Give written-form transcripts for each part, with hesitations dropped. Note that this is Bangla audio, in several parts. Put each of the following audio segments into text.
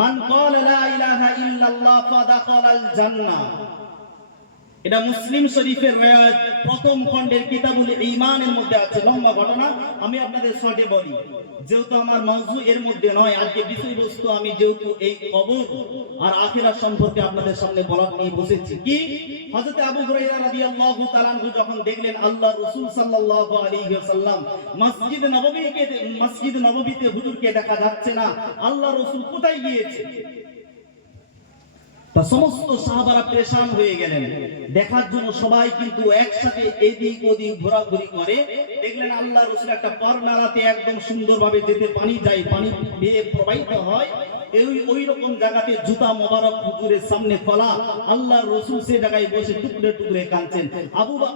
মান ক্বালা লা ইলাহা ইল্লাল্লাহ ফাদাখালাল জান্নাহ। এটা মুসলিম শরীফের riwayat প্রথম খণ্ডের কিতাবুল ঈমানের মধ্যে আছে। লম্বা ঘটনা, আমি আপনাদের শর্টে বলি, যেহেতু আমার মাওযু এর মধ্যে নয়। আজকে বিষয়বস্তু আমি যেহেতু এই কবর আর আখিরাত সম্পর্কে আপনাদের সামনে বলার নিয়ে বসেছি। কি হযরত আবু হুরায়রা রাদিয়াল্লাহু তাআলা আনহু যখন দেখলেন আল্লাহর রাসূল সাল্লাল্লাহু আলাইহি ওয়াসাল্লাম মসজিদ নববীতে হুজুরকে দেখা যাচ্ছে না, আল্লাহর রাসূল কোথায় গিয়েছে, তা সমস্ত সাহাবারা পেরেশান হয়ে গেলেন। দেখার জন্য সবাই কিন্তু একসাথে এদিক ওদিক ঘোরাঘুরি করে। দেখলেন আল্লাহর রাসূল একটা পরনালাতে একদম সুন্দরভাবে যেতে পানি যায়, পানি বেয়ে প্রবাহিত হয়, ওই রকম জায়গাতে জুতা মোবারক হুজুরের সামনে খোলা। আল্লাহর রাসূল সে জায়গায় বসে টুকরে টুকরে কাঁদছেন।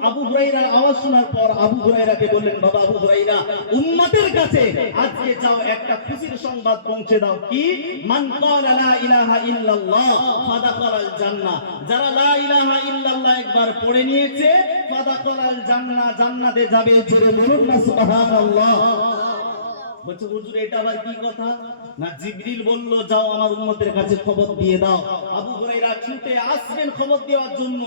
আবু হুরায়রার আওয়াজ শোনার পর আবু হুরায়রাকে বললেন, বাবা আবু হুরায়রা, উম্মতের কাছে আজকে যাও একটা খুশির সংবাদ পৌঁছে দাও। কি? মান ক্বালা লা ইলাহা ইল্লাল্লাহ ফাদাখালাল জান্নাহ। যারা লা ইলাহা ইল্লাল্লাহ একবার পড়ে নিয়েছে, ফাদাখালাল জান্নাহ, জান্নাতে যাবে। জোরে বলুন না সুবহানাল্লাহ। বলছে হুজুর এটা আবার কি কথা? না, জিবরিল বলল যাও আমার উম্মতের কাছে খবর দিয়ে দাও। আবু হুরায়রা ছুটে আসবেন খবর দেওয়ার জন্য।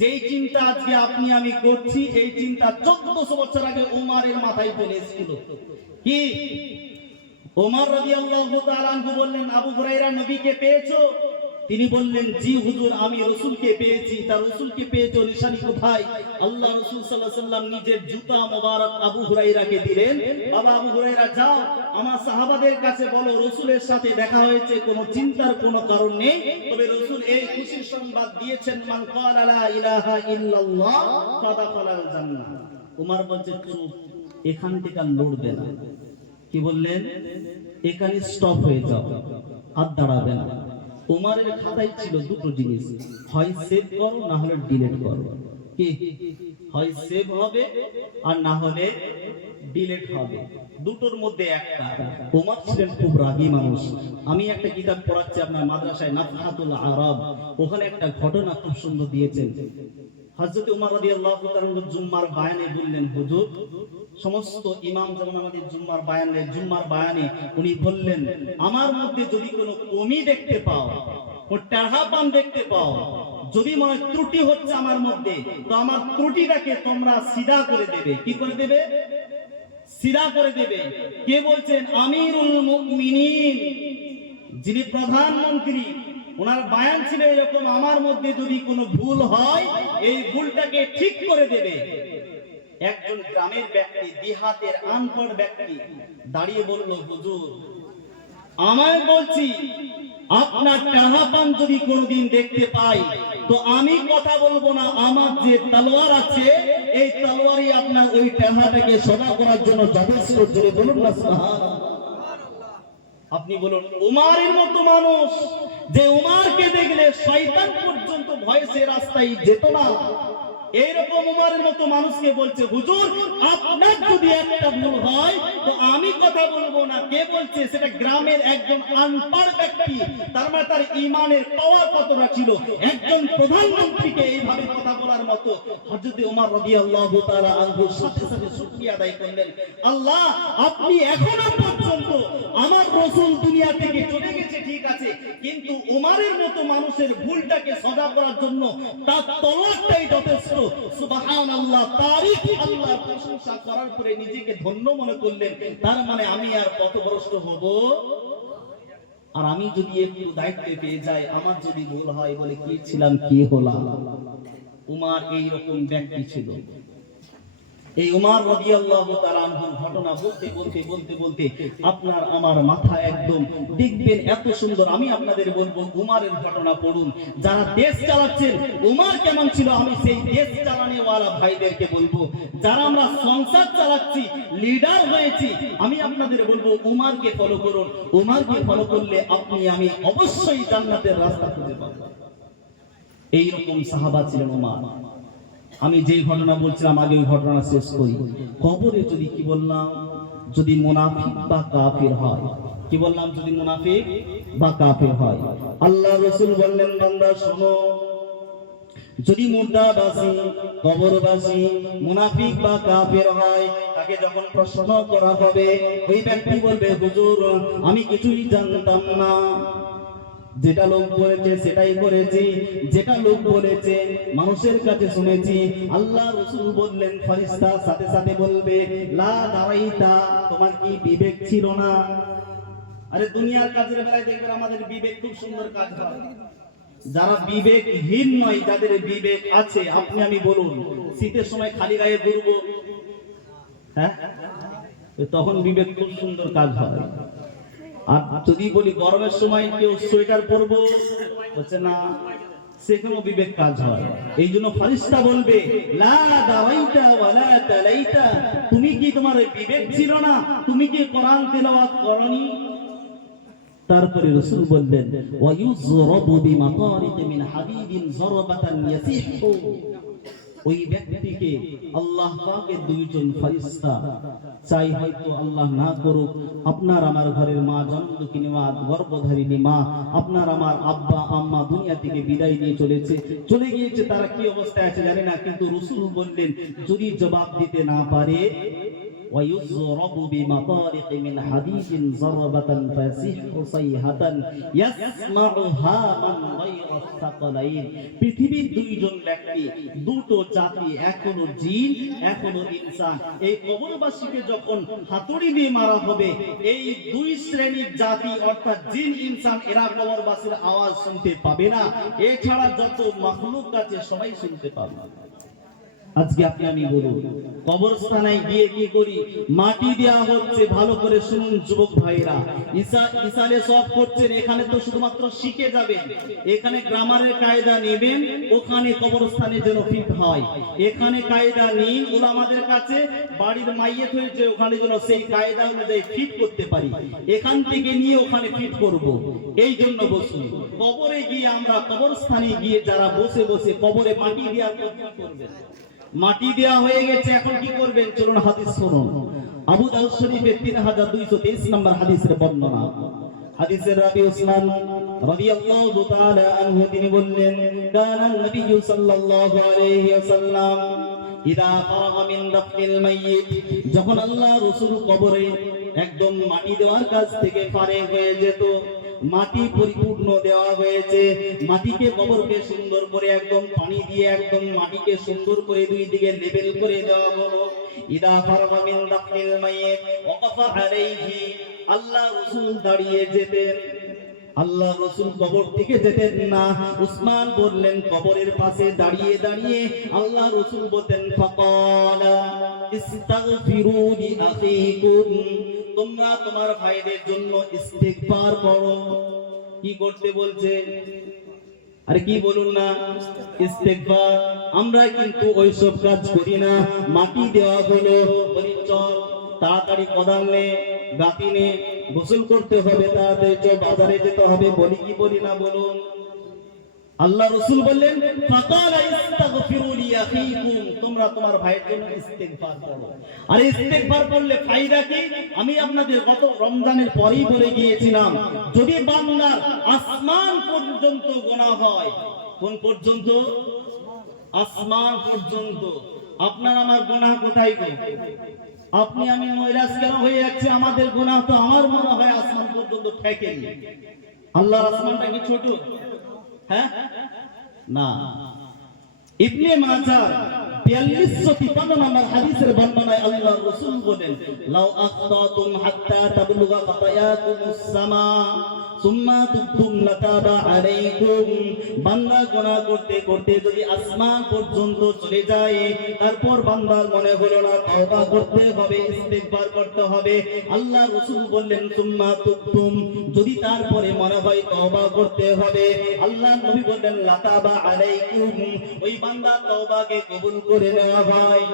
যেই চিন্তা আজকে আপনি আমি করছি, এই চিন্তা 1400 বছর আগে ওমরের মাথায় চলে এসেছিল। কি? ওমর রাদিয়াল্লাহু তাআলা আনহু বললেন, আবু হুরায়রা নবীকে পেয়েছো? তিনি বললেন, জি হুজুর, আমি রাসূলকে পেয়েছি। তার রাসূলকে পেয়েছো, নিশানি কোথায়? আল্লাহ রাসূল সাল্লাল্লাহু আলাইহি ওয়াসাল্লাম নিজের জুতা মোবারক আবু হুরায়রাকে দিলেন। বাবা আবু হুরায়রা, যাও আমার সাহাবাদের কাছে বলো রাসূলের সাথে দেখা হয়েছে, কোনো চিন্তার কোনো কারণ নেই। তবে রাসূল এই খুশির সংবাদ দিয়েছেন, মান ক্বালা লা ইলাহা ইল্লাল্লাহ ফাদাখালাল জান্নাহ। ওমর বলছে, চুপ, এখান থেকে আর লড়বে না। কি বললেন? এখানে স্টপ হয়ে যাও, আর দাঁড়াবে না। ওমরের খাতায় ছিল দুটো জিনিস, হয় সেভ করো না হলে ডিলিট করো। কি? হয় সেভ হবে আর না হলে ডিলিট হবে, দুটোর মধ্যে একটা। ওমর ছিলেন খুব রাগী মানুষ। আমি একটা কিতাব পড়াচ্ছি আপনার মাদ্রাসায়, নাফহাতুল আরব, ওখানে একটা ঘটনা খুব সুন্দর দিয়েছেন। হযরত ওমর রাদিয়াল্লাহু তাআলা জুম্মার বায়ানে বললেন, হুজুর, সমস্ত ইমাম যেমন আমাদের জুম্মার বায়ানে উনি বললেন, আমার মধ্যে যদি কোনো কমি দেখতে পাও, ও টাহাপান দেখতে পাও, যদি মনে ত্রুটি হচ্ছে আমার মধ্যে, তো আমার ত্রুটিটাকে তোমরা সিধা করে দেবে। কি করে দেবে? সিধা করে দেবে। কে বলছেন? আমিরুল মুমিনিন, যিনি প্রধানমন্ত্রী, ওনার বায়ান ছিল এরকম, আমার মধ্যে যদি কোনো ভুল হয়, এই ভুলটাকে ঠিক করে দেবে। একজন গ্রামের ব্যক্তি, দিহাতের আনপড় ব্যক্তি দাঁড়িয়ে বলল, হুজুর, আমায় বলছি, আপনার টাহাপান যদি কোনোদিন দেখতে পাই, তো আমি কথা বলবো না, আমার যে তলোয়ার আছে, এই তলোয়ারই আপনার ওই টাহাটাকে সদা করার জন্য যথেষ্ট। জোরে বলুন না সুবহানাল্লাহ। আপনি বলুন, উমারের মতো মানুষ, যে উমারকে দেখলে শয়তান পর্যন্ত ভয়ে সে রাস্তায় যেত না, এইরকম উমারের মতো মানুষকে বলছে, হুজুর, আপনার যদি একটা ভুল হয় তো আমি কথা বলবো না। কে বলছে? সেটা গ্রামের একজন আনপড় ব্যক্তি। তার মানে তার ঈমানের পাওয়ার কতটা ছিল, একজন প্রধানমন্ত্রীকে এইভাবে কথা বলার মতো। হযরত ওমর রাদিয়াল্লাহু তাআলা আনহু সাথে সাথে শুকরিয়া আদায় করলেন, আল্লাহ, আপনি এখনো পর্যন্ত আমার রাসূল দুনিয়া থেকে চলে গেছে ঠিক আছে, কিন্তু ওমরের মতো মানুষের ভুলটাকে সাজা করার জন্য তার তলোয়ারটাই যথেষ্ট। সুবহানাল্লাহ, তারিফ, আল্লাহর প্রশংসা করার পরে নিজেকে ধন্য মনে করলেন। তার মানে আমি আর পথভ্রষ্ট হব? আর আমি যদি একটু দায়িত্ব পেয়ে যাই, আমার যদি ভুল হয়, বলে কি ছিলাম কি হলাম। উমর এই রকম ব্যক্তি ছিল। এই উমর রাদিয়াল্লাহু তাআলা আনহু ঘটনা বলতে বলতে বলতে বলতে আপনার আমার মাথা একদম দেখবেন এত সুন্দর। আমি আপনাদের বলবো, উমরের ঘটনা পড়ুন। যারা দেশ চালাচ্ছেন, উমর কেমন ছিল, আমি সেই দেশ চালানেওয়ালা ভাইদেরকে বলবো। যারা আমরা সংসার চালাচ্ছি, লিডার হয়েছি, আমি আপনাদের বলবো, উমরকে ফলো করুন। উমরকে ফলো করলে আপনি আমি অবশ্যই জান্নাতের রাস্তা খুঁজে পাবো। এই রকম সাহাবা ছিলেন উমর। আমি যে ঘটনা বলছিলাম আগে, ওই ঘটনা শেষ করি। কবরে যদি, কি বললাম, যদি মুনাফিক বা কাফির হয়, কি বললাম, যদি মুনাফিক বা কাফির হয়, আল্লাহ রাসূল বললেন, বান্দা শোনো, যদি মুর্দাবাসী, কবরবাসী, মুনাফিক বা কাফির হয়, তাকে যখন প্রশ্ন করা হবে, ওই ব্যক্তি বলবে, হুজুর, আমি কিছুই জানতাম না। যেটা লোক বলেছে সেটাই করেছি, যেটা লোক বলেছে মানুষের কাছে শুনেছি। আল্লাহ রাসূল বললেন ফেরেশতা সাথে সাথে বলবে লা দারাইতা, তোমার কি বিবেক ছিল না? আরে দুনিয়ার কাজের বেলায় দেখবেন আমাদের বিবেক খুব সুন্দর কাজ করে। যারা বিবেকহীন নয়, যাদের বিবেক আছে, আপনি আমি বলুন শীতের সময় খালি গায়ে ঘুরবো, হ্যাঁ তখন বিবেক খুব সুন্দর কাজ হয়। আর যদি বলি গরমের সময় কেউ সোয়েটার পরবো, বলছে না, সেখানেও বিবেক কাজ হয়। এই জন্য ফেরেশতা বলবে লা দাওয়াইতা ওয়ালা তালাইতা, তুমি কি তোমার বিবেক ছিল না? তুমি কি কোরআন তেলাওয়াত করনি? তারপরে রাসূল বললেন ওয়া ইউযরাবু বিমাতারিক মিন হাদিদিন যারাবাতান ইয়াসিহু, ওই ব্যক্তিকে আল্লাহ পাকের দুইজন ফেরেশতা, চাই হয়তো আল্লাহ না করুক আপনার আমার ঘরের মা, জন্মদুঃখিনী মা, গর্ভধারিণী মা, আপনার আমার আব্বা আম্মা দুনিয়া থেকে বিদায় নিয়ে চলে গিয়েছে, তারা কি অবস্থায় আছে জানি না, কিন্তু রাসূল বললেন যদি জবাব দিতে না পারে ويضرب بمطارق من حديد ضربة فيصيح صيحة يسمعها من غير الثقلين। পৃথিবীর দুইজন ব্যক্তি, দুটো জাতি, এখনো জিন এখনো ইনসান, এই কবরবাসীকে যখন হাতুড়ি দিয়ে মারা হবে, এই দুই শ্রেণীর জাতি অর্থাৎ জিন ইনসান এরা কবরবাসীর আওয়াজ শুনতে পাবে না, এছাড়া যত মাখলুক আছে সবাই শুনতে পাবে। আজকে আপনি আমি বলুন কবরস্থানে গিয়ে কি করি? মাটি দেওয়া হচ্ছে, ভালো করে শুনুন যুবক ভাইরা, ইসালে সব করছেন, এখানে তো শুধুমাত্র শিখে যাবেন, এখানে গ্রামারের কায়দা নেবেন, ওখানে কবরস্থানে যেন ফিট হয়। এখানে কায়দা নিন উলামাদের কাছে, বাড়ির মাইয়েত হয়েছে ওখানে যেন সেই কায়দা অনুযায়ী ফিট করতে পারি, এখান থেকে নিয়ে ওখানে ফিট করব। এই জন্য বসুন কবরে গিয়ে, আমরা কবরস্থানে গিয়ে যারা বসে বসে কবরে মাটি দেওয়ার করবেন, মাটি দেওয়া হয়ে গেছে, এখন কি করবেন? চলুন হাদিস শুনুন। আবু দাউদ শরীফের 3223 নম্বর হাদিসের বর্ণনা। হাদিসের রাবি উসমান রাদিয়াল্লাহু তাআলা আনহু তিনি বললেন কানা নবী সাল্লাল্লাহু আলাইহি ওয়াসাল্লাম ইদা ফারাগা মিন দাফনিল মাইয়িত, যখন আল্লাহ রাসূল কবরে একদম মাটি দেওয়ার কাজ থেকে ফারেগ হয়ে যেত, মাটি পরিপূর্ণ দেওয়া হয়েছে, মাটিকে কবরকে সুন্দর করে একদম পানি দিয়ে একদম মাটিকে সুন্দর করে দুই দিকে লেবেল করে দেওয়া হলো। ইদা ফারাগা মিন দাফনিল মাইয়িত ওয়াকাফা আলাইহি, আল্লাহ রাসূল দাঁড়িয়ে যেতেন, আল্লাহ রাসূল কবর থেকে যেতেন না। উসমান বললেন কবরের পাশে দাঁড়িয়ে দাঁড়িয়ে আল্লাহ রাসূল বলতেন ফাকালা ইস্তাগফিরু লি আখিকুম, তোমরা তোমার ভাইদের জন্য ইস্তিগফার করো। কি করতে বলছে? আরে কি বলুন না, ইস্তিগফার। আমরা কিন্তু ওইসব কাজ করি না। মাটি দেওয়া হলো, বলি চল তাড়াতাড়ি কোদাল নে, গাঁথি নে, গোসল করতে হবে, তাড়াতাড়ি চল বাজারে যেতে হবে, বলি কি বলি না বলুন? আল্লাহ রাসূল বললেন ফাকালা ইস্তাগফিরু লি আখিকুম, তোমরা তোমার ভাইয়ের জন্য ইস্তিগফার করো। আর ইস্তিগফার করলে ফায়দা কি? আমি আপনাদের গত রমজানের পরেই বলে গিয়েছিলাম, যদি বান্দার আসমান পর্যন্ত গুনাহ হয়, কোন পর্যন্ত? আসমান পর্যন্ত। আপনার আমার গুনাহ কোথায় গো? আপনি আমি নৈরাশ কেন হয়ে যাচ্ছে? আমাদের গুনাহ তো আমার মনে হয় আসমান পর্যন্ত ঠেকেনি। আল্লাহর আসমানটা কি ছোট? হ্যাঁ না। ইবনে মাজাহ 4253 নম্বর হাদিসের বর্ণনায় আল্লাহর রাসূল বলেন লাউ আখতাতুম হাত্তা তাবলুগা খাতায়াতুমুস সামা সুম্মা তুবতুম লাতাবা আলাইকুম, বান্দা গুনাহ করতে করতে যদি আসমান পর্যন্ত চলে যায়, তারপর বান্দার মনে হলো না তওবা করতে হবে, ইস্তিগফার করতে হবে, আল্লাহ রাসূল বললেন সুম্মা তুবতুম, যদি তারপরে মনে হয় তওবা করতে হবে, আল্লাহ নবী বললেন লাতাবা আলাইকুম, ওই বান্দা তওবাকে কবুল করে নেওয়া হয়।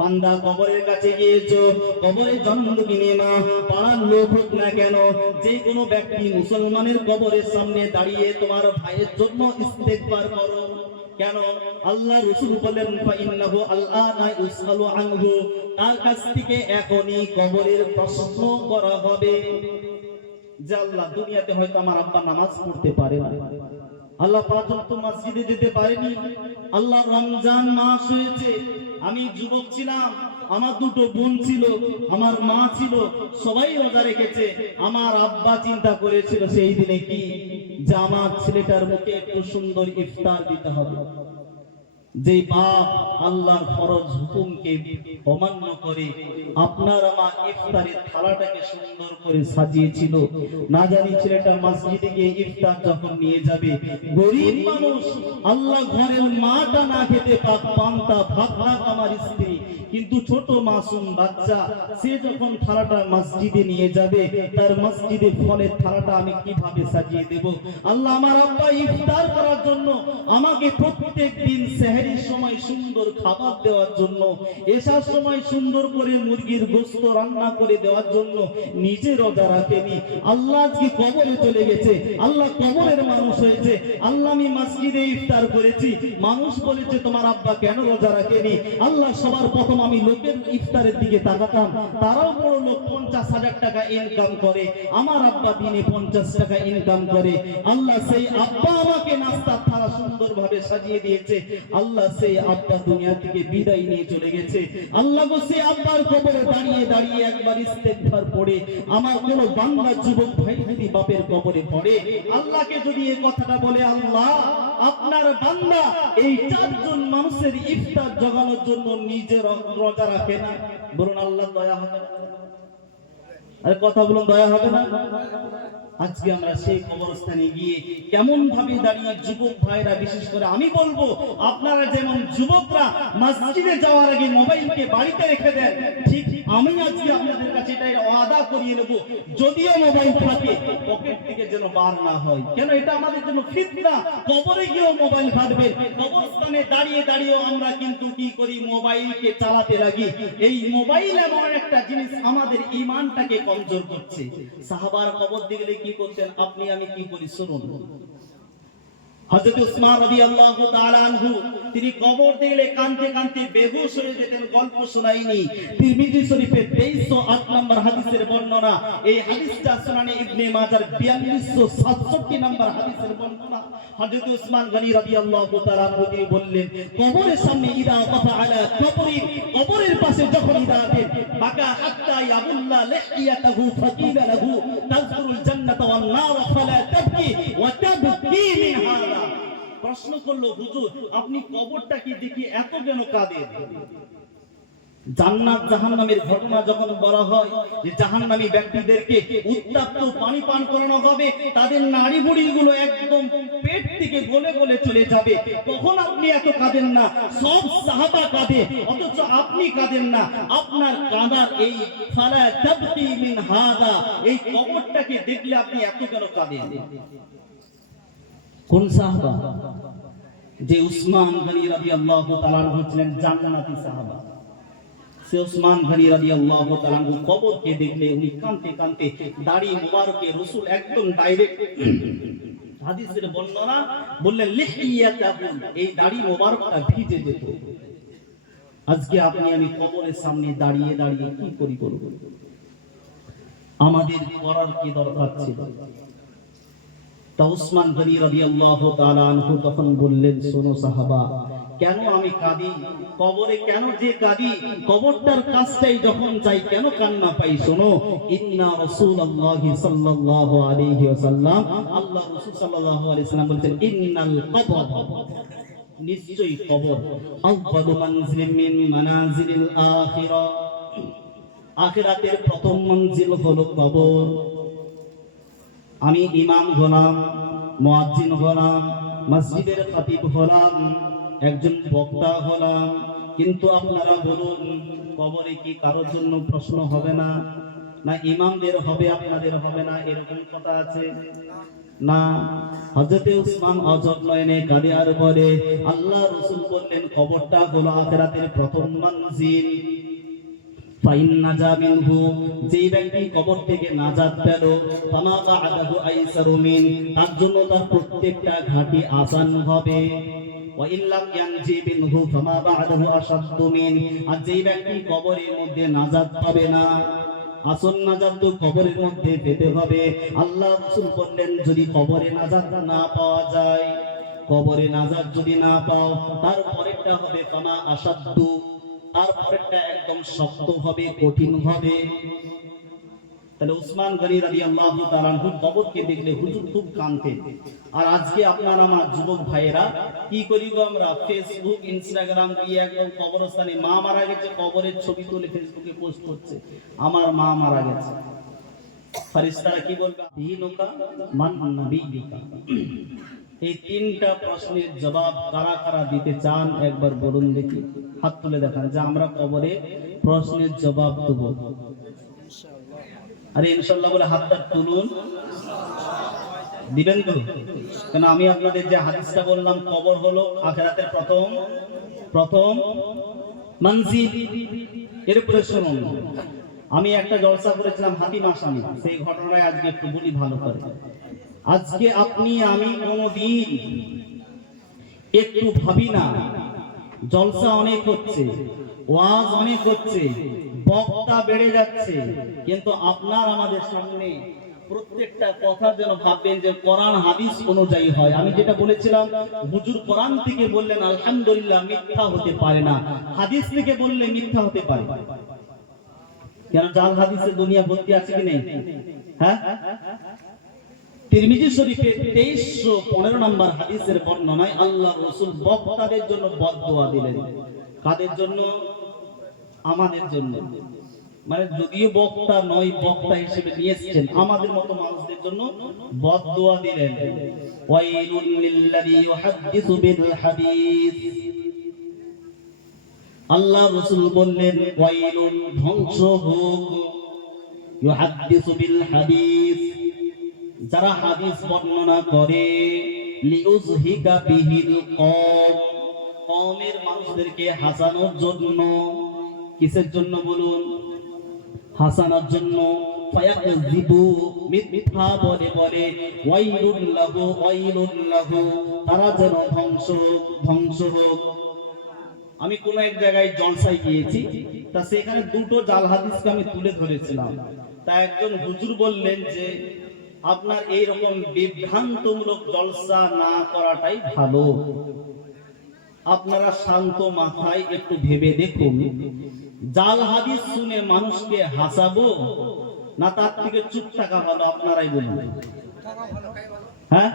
বান্দা কবরের কাছে গিয়েছো, কবরে জন্মদুঃখিনী মা, পাড়ার লোক হোক না কেন, যে কোনো ব্যক্তি মুসলমানের কবরের সামনে দাঁড়িয়ে তোমার ভাইয়ের জন্য ইস্তিগফার করো। কেন? আল্লাহ রাসূল বলেন ফাইন্নাহু আলআনা ইউসালু আনহু, তার কাছ থেকে এখনই কবরের প্রশ্ন করা হবে। যে আল্লাহ দুনিয়াতে হয়তো আমার আব্বা নামাজ পড়তে পারে না, আল্লাহ পাঁচ ওয়াক্ত মসজিদে যেতে পারেনি, আল্লাহ রমজান মাস হয়েছে, আমি যুবক ছিলাম, আমার দুটো বোন ছিল, আমার মা ছিল, সবাই রোজা রেখেছে। আমার আব্বা চিন্তা করেছিল সেই দিনে কি, যে আমার ছেলেটার মুখে একটু সুন্দর ইফতার দিতে হবে। যে বাপ আল্লাহর ফরজ হুকুমকে অমান্য করে আপনার আমার ইফতারের থালাটাকে সুন্দর করে সাজিয়েছিল, না জানি ছেলেটা মসজিদে গিয়ে ইফতার যখন নিয়ে যাবে, গরিব মানুষ, আল্লাহ ঘরের মাটা না খেতে পাক পান্তা ভাত খাক আমার স্ত্রী, কিন্তু ছোট মাসুম বাচ্চা সে যখন থালাটা মসজিদে নিয়ে যাবে, তার মসজিদে ফলের থালাটা আমি কিভাবে সাজিয়ে দেব? আল্লাহ আমার আব্বা ইফতার করার জন্য আমাকে প্রত্যেক দিন সেহরির সময় সুন্দর খাবার দেওয়ার জন্য, এসার সময় সুন্দর করে মুরগির গোশত রান্না করে দেওয়ার জন্য নিজে রোজা রাখেনি। আল্লাহ আজকে কবরে চলে গেছে, আল্লাহ কবরের মানুষ হয়েছে। আল্লাহ আমি মসজিদে ইফতার করেছি, মানুষ বলেছে তোমার আব্বা কেন রোজা রাখেনি? আল্লাহ সবার প্রথম আমি লোকের ইফতারের দিকে তাকাতাম, তারাও বড় লোক 50,000 টাকা ইনকাম করে, আমার আব্বা দিনে 50 টাকা ইনকাম করে। আল্লাহ সেই আব্বা আমাকে নাস্তার থালা সুন্দরভাবে সাজিয়ে দিয়েছে। আল্লাহ সেই আব্বা দুনিয়া থেকে বিদায় নিয়ে চলে গেছে। আল্লাহ গো সেই আব্বার কবরে দাঁড়িয়ে দাঁড়িয়ে একবার ইস্তেগফার পড়ে, আমার কোন বান্দা যুবক ভাই যদি বাপের কবরে পড়ে, আল্লাহকে যদি এই কথাটা বলে, আল্লাহ আপনার বান্দা এই 4 জন মানুষের ইফতার জোগানোর জন্য নিজের রোজা রাখে না, বলুন আল্লাহ দয়া হবে না? আরে কথা বলুন, দয়া হবে না? আজকে আমরা সেই কবরস্থানে গিয়ে কেমন ভাবে দাঁড়িয়ে যুবক ভাইরা, বিশেষ করে আমি বলবো আপনারা যেমন যুবকরা মসজিদে যাওয়ার আগে মোবাইলকে বাড়িতে রেখে দেন, ঠিক আমি আজকে আপনাদের কাছে এটাই ওয়াদা করিয়ে নেব, যদিও মোবাইল থাকে পকেট থেকে যেন বার না হয়। কেন? এটা আমাদের জন্য ফিতনা। কবরে গিয়েও মোবাইল ঘাটবেন, কবরস্থানে দাঁড়িয়ে দাঁড়িয়েও আমরা কিন্তু কি করি, মোবাইলকে চালাতে লাগি। এই মোবাইল এমন একটা জিনিস আমাদের ঈমানটাকে কমজোর করছে। সাহাবার কবর দেখলে কি করতেন, আপনি আমি কি করি শুনুন। হযরত উসমান রাদিয়াল্লাহু তাআলা আনহু তিনি কবর দেখলে কাঁদতে কাঁদতে বেহুশ হয়ে যেতেন, গল্প শোনাইনি। তিরমিজি শরীফে 2308 নম্বর হাদিসের বর্ণনা। এই হাদিসটা সুনানে ইবনে মাজার 4267 নম্বর হাদিসের বর্ণনা। হযরত উসমান গনি রাদিয়াল্লাহু তাআলা আনহু তিনি বললেন, কবরের সামনে ইদা কাফা আলা কবরি, কবরের পাশে যখন দাঁড়াতেন, বাকা হাত্তা ইয়াবুল্লা লিহিয়াতাহু ফাকিলা লাহু তাযকুরুল জান্নাতা ওয়ান নার ফালা তাবকি ওয়া তাবকি মিন হাদা। প্রশ্ন করলো, হুজুর আপনি কবরটাকে দেখি এত কেন কাঁদেন? জান্নাত জাহান্নামের ঘটনা যখন বলা হয় যে জাহান্নামী ব্যক্তিদেরকে উত্তপ্ত পানি পান করানো হবে, তাদের নাড়ি ভুঁড়িগুলো একদম পেট থেকে গলে গলে চলে যাবে, তখন আপনি এত কাঁদেন না। সব সাহাবা কাঁদে, অথচ আপনি কাঁদেন না। আপনার কাঁদার এই ফালা তাবকি মিন হাদা, এই কবরটাকে দেখলে আপনি এত কেন কাঁদেন? কোন সাহাবা? যে উসমান গনি রাদিয়াল্লাহু তাআলা আনহু ছিলেন জান্নাতি সাহাবা। সে উসমান গনি রাদিয়াল্লাহু তাআলা আনহু কবরকে দেখলে উনি কাঁদতে কাঁদতে দাড়ি মুবারকে রাসূল একদম ডাইরেক্ট হাদিসের বর্ণনা বললেন লিহিয়াতাহু, এই দাড়ি মুবারকটা ভিজে যেত। আজকে আপনি আমি কবরের সামনে দাঁড়িয়ে দাঁড়িয়ে কি করি করব? আমাদের করার কি দরকার ছিল? তা উসমান গনি রাদিয়াল্লাহু তাআলা আনহু তখন বললেন, শোনো সাহাবা, কেন আমি কাঁদি? কবরে কেন যে কাঁদি? কবরটার কাছটাই যখন যাই কেন কান্না পাই? শোনো, ইন্না রাসূলুল্লাহি সাল্লাল্লাহু আলাইহি ওয়াসাল্লাম, আল্লাহ রাসূল সাল্লাল্লাহু আলাইহি ওয়াসাল্লাম বলেছেন, ইন্নাল কবর, নিশ্চয়ই কবর, আউয়ালু মানজিলিন মিন মানাজিলিল আখিরা, আখিরাতের প্রথম মঞ্জিল হলো কবর। আমি ইমাম হলাম, মুয়াজ্জিন হলাম, মসজিদের খতিব হলাম, একজন বক্তা হলাম, কিন্তু আপনারা বলুন কবরে কি কারোর জন্য প্রশ্ন হবে না? না ইমামদের হবে, আপনাদের হবে না? এরকম কথা আছে না? হযরতে উসমান অজর নয়নে কাঁদে আর বলে, আল্লাহ রাসূল বললেন কবরটা হলো আখিরাতের প্রথম মঞ্জিল। ফাইন নাজা মিনহু, যে ব্যক্তি কবর থেকে নাজাত পেল, ফামা বা'দাহু আইসারু মিন, তার জন্য তার প্রত্যেকটা ঘাটি আসান হবে। ওয়া ইল্লাম ইয়ানজি মিনহু ফামা বা'দাহু আশাদ্দু মিন, আর যে ব্যক্তি কবরের মধ্যে নাজাত পাবে না, আসল নাজাত তো কবরের মধ্যে পেতে হবে। আল্লাহ রাসূল বললেন যদি কবরে নাজাত না পাওয়া যায়, কবরে নাজাত যদি না পাও, তারপরেরটা হবে ফামা আশাদ্দু, তারপরেরটা একদম শক্ত হবে, কঠিন হবে। তাহলে উসমান গনি রাদিয়াল্লাহু তাআলা আনহু কবরকে দেখলে হুজুর খুব কাঁদতেন। আর আজকে আপনার আমার যুবক ভাইয়েরা কি করি গো, আমরা ফেসবুক ইনস্টাগ্রাম দিয়ে একদম কবরস্থানে মা মারা গেছে কবরের ছবি তুলে ফেসবুকে পোস্ট করছে, আমার মা মারা গেছে। ফেরেশতারা কি বলবে? দীনুকা মান নবিয়্যিকা। এই তিনটা প্রশ্নের জবাব কারা কারা দিতে চান একবার বলুন দেখি, হাত তুলে দেখান যে আমরা কবরে প্রশ্নের জবাব দেব। আরে ইনশাআল্লাহ বলে হাতটা তুলুন, দিবেন তো? কেন আমি আপনাদের যে হাদিসটা বললাম, কবর হলো আখিরাতের প্রথম মঞ্জিল। এর উপরে শুনুন, আমি একটা জলসা করেছিলাম হাতিম আসামি, সেই ঘটনায় আজকে একটু বলি ভালো করে। আজকে আপনি আমি কোনদিন একটু ভাবি না, জলসা অনেক হচ্ছে, ওয়াজ অনেক হচ্ছে, বক্তা বেড়ে যাচ্ছে, কিন্তু আপনার আমাদের সামনে প্রত্যেকটা কথা যেন ভাববেন যে কোরআন হাদিস অনুযায়ী হয়। আমি যেটা বলেছিলাম, হুজুর কোরআন থেকে বললেন আলহামদুলিল্লাহ মিথ্যা হতে পারে না, হাদিস থেকে বললে মিথ্যা হতে পারে। কেন জাল হাদিসের দুনিয়া ভর্তি আছে কি নেই? হ্যাঁ, তিরমিজি শরীফে 2315 নম্বর হাদিসের বর্ণনায় আল্লাহ রাসূল বক্তাদের জন্য বদদোয়া দিলেন। কাদের জন্য? আমাদের জন্য। মানে যদিও বক্তা নয়, বক্তা হিসেবে নিয়ে এসেছেন আমাদের মতো মানুষদের জন্য বদদোয়া দিলেন। ওয়াইলুল লিল্লাযী ইউহাদ্দিসু বিল হাদিস। আল্লাহ রাসূল বললেন ওয়াইলুন, ধ্বংস হোক, ইউহাদ্দিসু বিল হাদিস, যারা হাদিস বর্ণনা করে, লিউজহিকা বিহিল কওম, কওমের মানুষদেরকে হাসানোর জন্য। কিসের জন্য বলুন? হাসানোর জন্য। ফায়াকযিবু, মিথ্যা বলে বলে, ওয়াইলুন লাহু, তারা যেন ধ্বংস হোক। আমি কোন এক জায়গায় জলসায় গিয়েছি, তা সেখানে দুটো জাল হাদিসকে আমি তুলে ধরেছিলাম। তা একজন হুজুর বললেন যে আপনার এইরকম বিভ্রান্তমূলক জলসা না করাটাই ভালো, আপনারা শান্ত মাথায় একটু ভেবে দেখুন, জাল হাদিস শুনে মানুষকে হাসাবো না তার থেকে চুপ থাকা ভালো? আপনারাই বলুন। হ্যাঁ,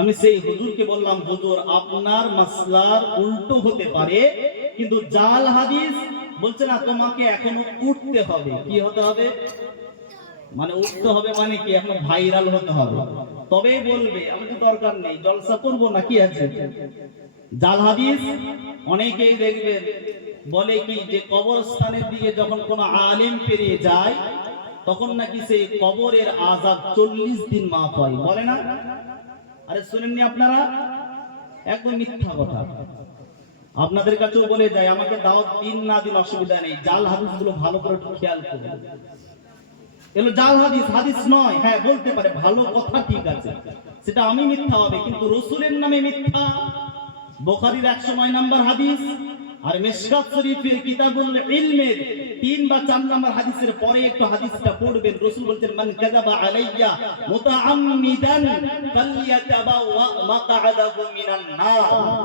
আমি সেই হুজুরকে বললাম, হুজুর আপনার মাসলার উল্টো হতে পারে, কিন্তু জাল হাদিস বলছে না তোমাকে এখনো উঠতে হবে। কি হতে হবে? মানে উঠতে হবে মানে কি, এখন ভাইরাল হতে হবে, তবেই বলবে। আমাদের দরকার নেই, জলসা করবো না, কি আছে? জাল হাদিস অনেকেই দেখবেন বলে কি যে কবরস্থানের দিকে যখন কোনো আলেম পেরিয়ে যায় তখন নাকি সেই কবরের আযাব 40 দিন মাফ হয়, বলে না? আরে শুনেননি আপনারা? একদম মিথ্যা কথা। আপনাদের কাছেও বলে যায়, আমাকে দাওয়াত দিন না দিন অসুবিধা নেই, জাল হাদিসগুলো ভালো করে খেয়াল করুন। এগুলো জাল হাদিস, হাদিস নয়। হ্যাঁ বলতে পারে ভালো কথা, ঠিক আছে, সেটা আমি মিথ্যা হবে, কিন্তু রাসূলের নামে মিথ্যা। বুখারীর 109 নম্বর হাদিস আর মিশকাত শরীফের কিতাবুল ইলমের 3 বা 4 নম্বর হাদিসের পরে একটু হাদিসটা পড়বেন। রাসূল বলতেন, মান কাযাবা আলাইয়া মুতাআম্মিদান ফালইয়াতাবাওয়া মাকআদাহু মিনান নার।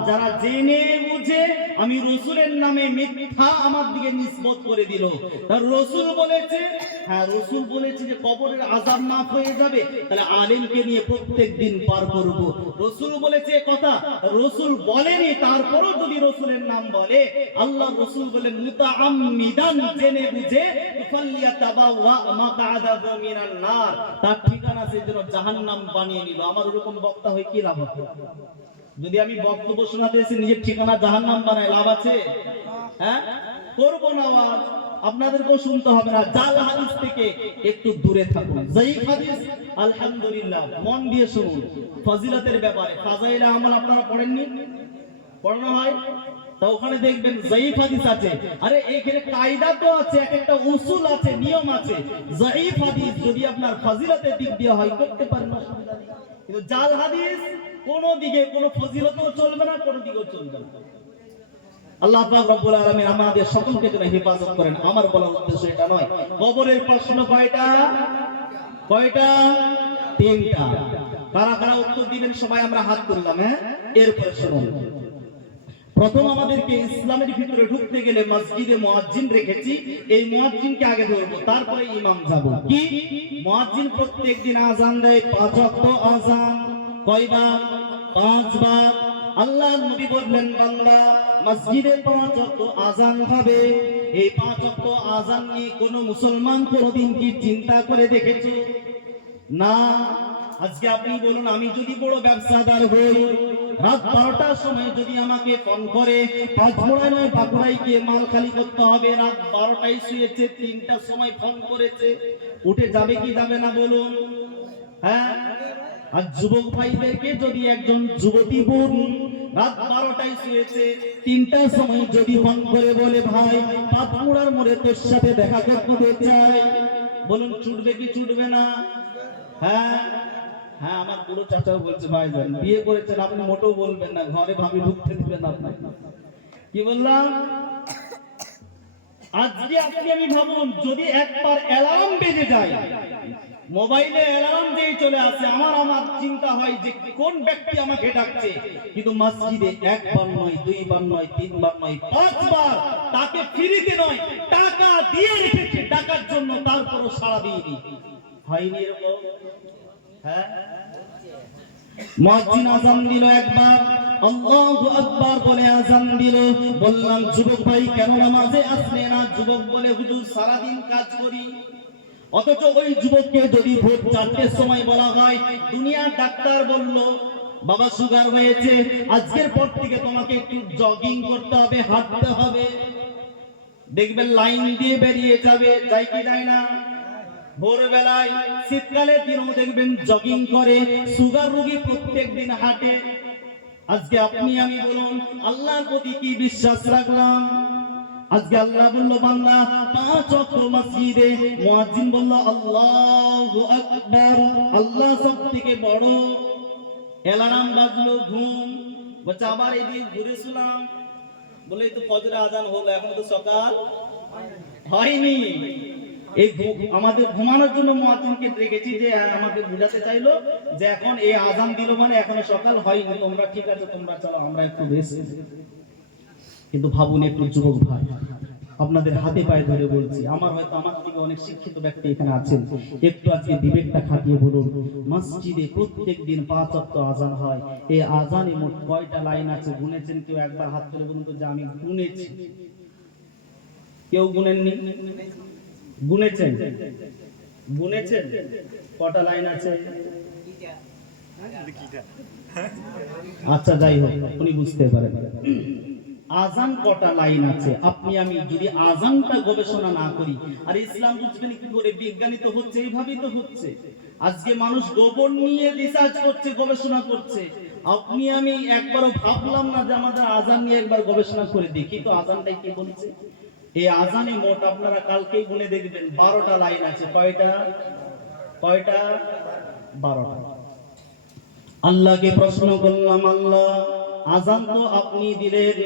যারা জেনে বুঝে আমি রাসূলের নামে মিথ্যা আমার দিকে নিসবত করে দিল। তার রাসূল বলেছে, হ্যাঁ রাসূল বলেছে যে কবরের আযাব মাফ হয়ে যাবে, তাহলে আলেমকে নিয়ে প্রত্যেকদিন পার করব। রাসূল বলেছে কথা, রাসূল বলেনি, তারপরও যদি রাসূলের নাম বলে, আল্লাহ রাসূল বলেন মুতাআম্মিদান, জেনে বুঝে, ফালইয়াতাবাওয়া মাকআদাহু মিনান নার, তার ঠিকানা সে যেন জাহান্নাম বানিয়ে নিল। আমার এরকম বক্তা হয়ে কি লাভ হবে? যদি আমি বক্তব্য শোনাতে এসে নিজের ঠিকানা জাহান্নাম বানাই, লাভ আছে? হ্যাঁ, করব না ওয়াজ, আপনাদেরকেও শুনতে হবে না। জাল হাদিস থেকে একটু দূরে থাকুন। যায়িফ হাদিস আলহামদুলিল্লাহ মন দিয়ে শুনুন। ফজিলতের ব্যাপারে ফাজাইল আমল আপনারা পড়েননি? পড়ানো হয়? তা ওখানে দেখবেন যায়িফ হাদিস আছে। আরে এখানে কায়দা তো আছে, একটা উসুল আছে, নিয়ম আছে। যায়িফ হাদিস যদি আপনার ফজিলতের দিক দিয়ে হয় করতে পারেন, অসুবিধা নেই, কিন্তু জাল হাদিস কোন দিকে কোনো ফজিলতও চলবে না, কোন দিকেও চলবে না। আল্লাহ পাক রব্বুল আলামিন আমাদের সকলকে যেন হেফাজত করেন। আমার বলার উদ্দেশ্য এটা নয়। কবরের প্রশ্ন কয়টা? 3টা। কারা কারা উত্তর দিবেন সবাই আমরা হাত তুললাম। হ্যাঁ, এরপর শুনুন, প্রথম আমাদেরকে ইসলামের ভিতরে ঢুকতে গেলে মসজিদে মুয়াজ্জিন রেখেছি, এই মুয়াজ্জিনকে আগে ধরবো, তারপরে ইমাম যাব। কি মুয়াজ্জিন প্রত্যেকদিন আযান দেয় 5 ওয়াক্ত আযান। কয়বার? 5 বার। আল্লাহর নবী বললেন, বান্দা মসজিদে 5 ওয়াক্ত আযান হবে। এই 5 ওয়াক্ত আযান নিয়ে কোন মুসলমান কোনদিন কি চিন্তা করে দেখেছো? না। আজকে আপনি বলুন, আমি যদি বড় ব্যবসাদার হই, রাত 12টার সময় যদি আমাকে ফোন করে, পাঁচমোড়ায় নয় বাঁকুড়ায় গিয়ে মাল খালি করতে হবে, রাত 12টায় শুয়েছে, 3টার সময় ফোন করেছে, উঠে যাবে কি যাবে না বলুন? হ্যাঁ। আর যুবক ভাইদেরকে যদি একজন যুবতী বোন রাত 12টায় শুয়েছে, 3টার সময় যদি ফোন করে বলে, ভাই পাঁচমোড়ার মোড়ে তোর সাথে দেখা করতে চাই, বলুন ছুটবে কি ছুটবে না? হ্যাঁ। হ্যাঁ, আমার পুরো চাচাও বলছে, ভাইজান বিয়ে করেছেন আপনি মোটেও বলবেন না, ঘরে ভাবি ঢুকতে দিবেন আপনি। কি বললাম? আজকে আপনি আমি ভাবুন, যদি একবার অ্যালার্ম বেজে যায়, মোবাইলে অ্যালার্ম দিয়ে চলে আসে, আমার চিন্তা হয় যে কোন ব্যক্তি আমাকে ডাকছে, কিন্তু মসজিদে একবার নয়, 2 বার নয়, 3 বার নয়, 5 বার তাকে ফ্রিতে নয় টাকা দিয়ে রেখেছে ডাকার জন্য, তারপরও সাড়া দিইনি। হয়নি এরকম? হ্যাঁ। মুয়াজ্জিন আযান দিল একবার, আল্লাহু আকবার বলে আযান দিল। বললাম, যুবক ভাই কেন নামাজে আসলে না? যুবক বলে, হুজুর সারা দিন কাজ করি। অথচ ওই যুবককে যদি ভোর 4টের সময় বলা হয়, দুনিয়ার ডাক্তার বলল বাবা সুগার হয়েছে, আজকের পর থেকে তোমাকে একটু জগিং করতে হবে, হাঁটতে হবে, দেখবেন লাইন দিয়ে বেরিয়ে যাবে। যাই কি যায় না? ভোরবেলায় শীতকালের দিনও দেখবেন জগিং করে। সুগার রোগী প্রত্যেক দিন হাঁটে। আজকে আপনি আমি বলুন, আল্লাহর প্রতি কি বিশ্বাস রাখলাম? আজকে আল্লাহ বলল, বান্দা 5 ওয়াক্ত মসজিদে, মুয়াজ্জিন বলল আল্লাহু আকবার, আল্লাহ সবথেকে বড়। অ্যালার্ম বাজলো, ঘুম বলছে, আবার এদিকে ঘুরে শুলাম, বলে তো ফজরের আযান হলো, এখন তো সকাল হয়নি। এই আমাদের ঘুমানোর জন্য মুয়াজ্জিনকে রেখেছি, যে আমাকে বুঝাতে চাইলো যে এখন এই আযান দিল মানে এখনো সকাল হয়নি, তোমরা ঠিক আছে তোমরা চলো, আমরা একটু রেস্ট। কিন্তু ভাবুন একটু যুবক ভাই, আপনাদের হাতে পায়ে ধরে বলছি, আমার হয়তো আমার থেকে অনেক শিক্ষিত ব্যক্তি এখানে আছেন, একটু আজকে বিবেকটা খাটিয়ে বলুন, মসজিদে প্রত্যেকদিন 5 ওয়াক্ত আযান হয়, এই আযানে মোট কয়টা লাইন আছে গুনেছেন কেউ? একবার হাত তুলে বলুন তো যে আমি গুনেছি। কেউ গুনেননি? গুনেছেন? গুনেছেন কটা লাইন আছে? আচ্ছা যাই হোক, উনি বুঝতে পারেন। আযান কটা লাইন আছে, আপনি আমি যদি আযানটা গবেষণা না করি, আর ইসলাম বুঝবেন কি করে? বিজ্ঞানী তো হচ্ছে, এইভাবেই তো হচ্ছে। আজকে মানুষ গোবর নিয়ে রিসার্চ করছে, গবেষণা করছে। আপনি আমি একবারও ভাবলাম না যে আমাদের আযান নিয়ে একবার গবেষণা করে দেখি তো আযানটাই কি বলছে। এই আযানে মোট আপনারা কালকেই গুনে দেখবেন 12টা লাইন আছে। কয়টা? 12টা। আল্লাহকে প্রশ্ন করলাম, আল্লাহ আযান তো আপনি দিলেন,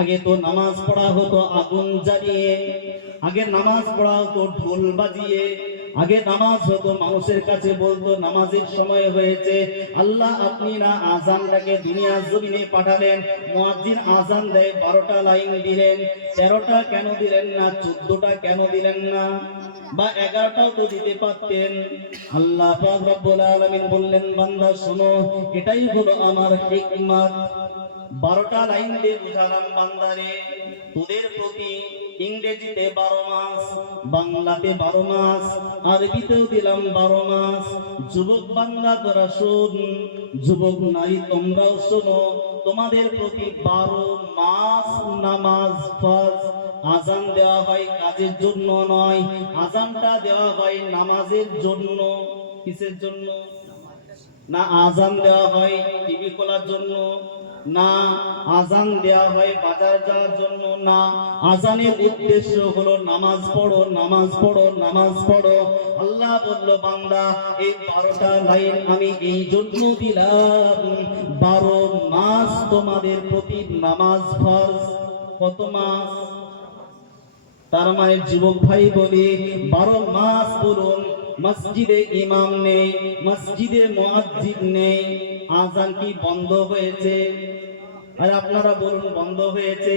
আগে তো নামাজ পড়া হতো আগুন জ্বালিয়ে, আগে নামাজ পড়া হতো ঢোল বাজিয়ে, আগে নামাজ হতো মানুষের কাছে বলতো নামাজের সময় হয়েছে। আল্লাহ আপনি না আযানটাকে দুনিয়ার জমিনে পাঠালেন, মুয়াজ্জিন আযান দেয় 12টা লাইন দিলেন, 13টা কেন দিলেন না? 14টা কেন দিলেন না? বা 11টাও তো দিতে পারতেন। আল্লাহ পাক রব্বুল আলামিন বললেন, বান্দা শোনো, এটাই হলো আমার হিকমত। 12টা লাইন দিয়ে বুঝালাম, বান্দারে তোদের প্রতি ইংরেজিতে 12 মাস, বাংলাতে 12 মাস, আরবিতেও দিলাম 12 মাস। যুবক বান্দা তোরা শোন, যুবক নারী তোমরাও শোনো, তোমাদের প্রতি 12 মাস নামাজ ফরজ। আযান দেওয়া হয় কাজের জন্য নয়, আযানটা দেওয়া হয় নামাজের জন্য। কিসের জন্য? না আযান দেওয়া হয় টিভি খোলার জন্য, না আযান দেওয়া হয় বাজার যাওয়ার জন্য, না আযানের উদ্দেশ্য হলো নামাজ পড়ো, নামাজ পড়ো, নামাজ পড়ো। আল্লাহ বলল, বান্দা এই 12টা লাইন আমি এই জন্য দিলাম, 12 মাস তোমাদের প্রতি নামাজ ফরজ। কত মাস? তার মানে যুবক ভাই বলি 12 মাস বলুন মসজিদে ইমাম নেই, মসজিদে মুয়াজ্জিন নেই, আযান কি বন্ধ হয়েছে? আর আপনারা বলুন বন্ধ হয়েছে।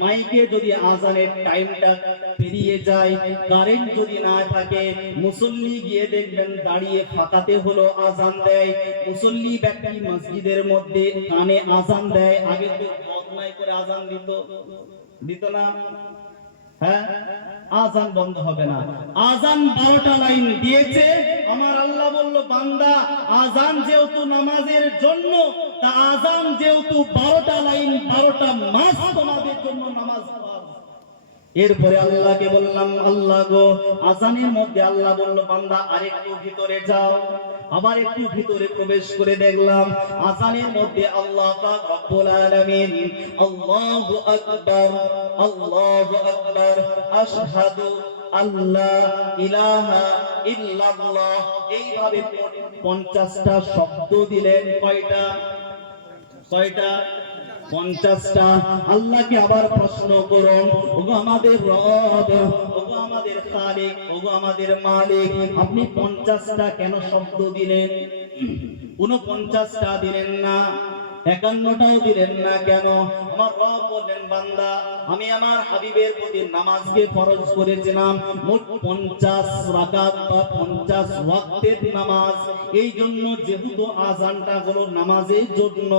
মাইকে যদি আজানের টাইমটা পেরিয়ে যায়, কারেন্ট যদি না থাকে, মুসল্লি গিয়ে দেখবেন দাঁড়িয়ে ফাঁকাতে হলো আজান দেয়। মুসল্লি ব্যক্তি মসজিদের মধ্যে কানে আজান দেয়। আগে তো বদনাই করে আজান দিত না? হ্যাঁ, আজান বন্ধ হবে না। আজান 12টা লাইন দিয়েছে। আমার আল্লাহ বলল, বান্দা আজান যেহেতু নামাজের জন্য, তা আজান যেহেতু 12টা লাইন, 12টা মাস তোমাদের জন্য নামাজ ফরজ। এরপরে আল্লাহকে বললাম, আল্লাহ গো, আজানের মধ্যে আল্লাহ বলল, বান্দা আরেকটু ভিতরে যাও। আবার একটু ভিতরে প্রবেশ করে দেখলাম আজানের মধ্যে আল্লাহ পাক রব্বুল আলামিন আল্লাহু আকবার, আল্লাহু আকবার, আশহাদু আল্লা ইলাহা ইল্লাল্লাহ, এইভাবে 50টা শব্দ দিলেন। কয়টা? 50টা। আল্লাহকে আবার প্রশ্ন করুন, ওগো আমাদের রব, ওগো আমাদের খালিক, ওগো আমাদের মালিক, আপনি 50টা কেন শব্দ দিলেন? 49টা দিলেন না, 51টাও দিলেন না কেন? আমার রব বললেন, বান্দা আমি আমার হাবিবের প্রতি নামাজকে ফরজ করেছিলাম মোট 50 রাকাত বা 50 ওয়াক্তের নামাজ। এই জন্য যেহেতু আজানটা হলো নামাজের জন্য,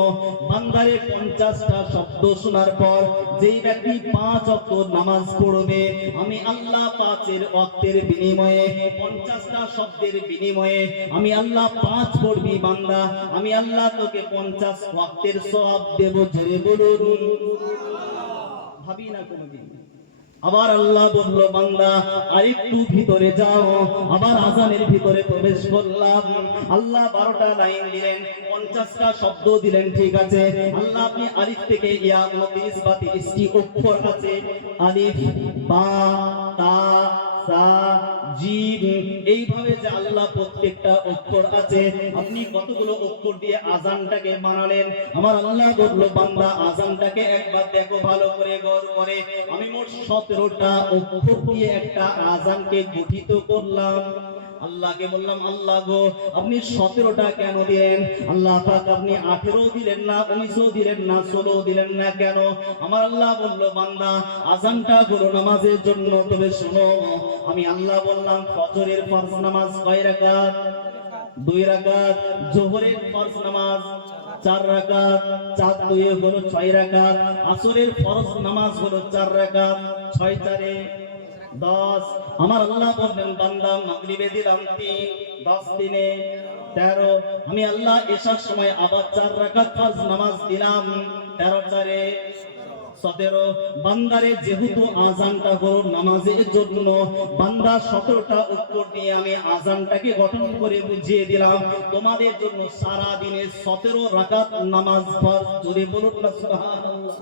বান্দারে 50টা শব্দ শোনার পর যেই ব্যক্তি 5 ওয়াক্ত নামাজ পড়বে, আমি আল্লাহ 5 ওয়াক্তের বিনিময়ে, 50টা শব্দের বিনিময়ে আমি আল্লাহ 5 পড়বি বান্দা, আমি আল্লাহ তোকে 50 ওয়াক্তের সওয়াব দেব। জোরে বলুন, ভাবি না কোনদিন। আবার আল্লাহ বলল, বান্দা আরেকটু ভিতরে যাও। আবার আজানের ভিতরে প্রবেশ করলাম। আল্লাহ 12টা লাইন দিলেন, 50টা শব্দ দিলেন। ঠিক আছে, আল্লাহ আপনি আলিফ থেকে ইয়া 29 বা 30টি অক্ষর আছে। আলিফ, বা, তা, সা, জিম, এইভাবে যে আল্লাহ প্রত্যেকটা অক্ষর আছে, আপনি কতগুলো অক্ষর দিয়ে আজানটাকে বানালেন? আমার আল্লাহ বলল, বান্দা আজানটাকে একবার দেখো ভালো করে, গৌর করে। আমি মোট 17টা অক্ষর দিয়ে একটা আজানকে গঠিত করলাম। আল্লাহকে বললাম, আল্লাহ গো, আপনি 17টা কেন দিলেন? আল্লাহ পাক আপনি 18 দিলেন না, 19 দিলেন না, 16 দিলেন না কেন? আমার আল্লাহ বলল, বান্দা আজানটা হলো নামাজের জন্য, তবে শোনো, আমি আল্লাহ বললাম ফজরের ফরজ নামাজ কয় রাকাত? 2 রাকাত। যোহরের ফরজ নামাজ 4 রাকাত, 4 2 হলো 6 রাকাত। আসরের ফরজ নামাজ হলো 4 রাকাত, 6 4 10। আমার আল্লাহ বললেন, বান্দা মাগরিবে দিলাম 3, 10 3 13। আমি আল্লাহ এশার সময় আবার 4 রাকাত ফরজ নামাজ দিলাম, 13 4 17। বান্দারে যেহেতু আজানটা হলো নামাজের জন্য, বান্দা 17টা অক্ষর দিয়ে আমি আজানটাকে গঠন করে বুঝিয়ে দিলাম তোমাদের জন্য সারা দিনে 17 রাকাত নামাজ ফরজ। জোরে বলুন না সুবহানাল্লাহ।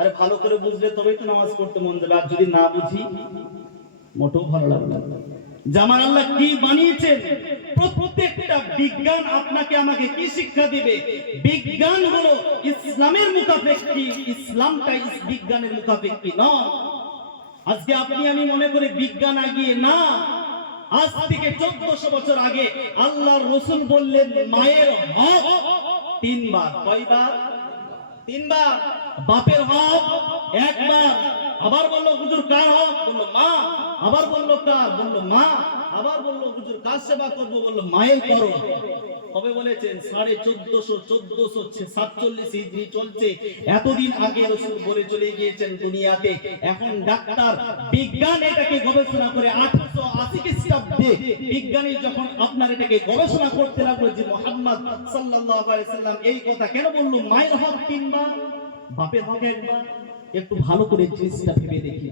আরে ভালো করে বুঝলে তবেই তো নামাজ পড়তে মন যাবে, আর যদি না বুঝি মোটেও ভালো লাগবে না। জামাল আল্লাহ কি বানিয়েছেন? প্রত্যেকটা বিজ্ঞান আপনাকে আমাকে কি শিক্ষা দিবে? বিজ্ঞান হলো ইসলামের মুতাফিকি, ইসলামটা বিজ্ঞানের মুতাফিকি নয়। আজকে আপনি আমি মনে করে বিজ্ঞান আগিয়ে না। আজ থেকে 1400 বছর আগে আল্লাহর রাসূল বললেন, মায়ের হক 3 বার। কয়বার? 3 বার। বাপের হক 1 বার। আবার বলল, হুজুর কার হক? বলল মা। আবার বলল কার? বলল মা। আবার বলল, হুজুর কার সেবা করব? বলল মায়ের করো। কবে বলেছেন? 1447 হিজরি চলছে। এতদিন আগে রাসূল বলে চলে গিয়েছেন দুনিয়াতে। এখন ডাক্তার বিজ্ঞান এটাকে গবেষণা করে 1880 খ্রিস্টাব্দে বিজ্ঞানী যখন আপনার এটাকে গবেষণা করতে লাগলো যে মুহাম্মদ সাল্লাল্লাহু আলাইহি সাল্লাম এই কথা কেন বলল মায়ের হক 3 বার, বাপের হক 1 বার? একটু ভালো করে জিনিসটা ভেবে দেখি।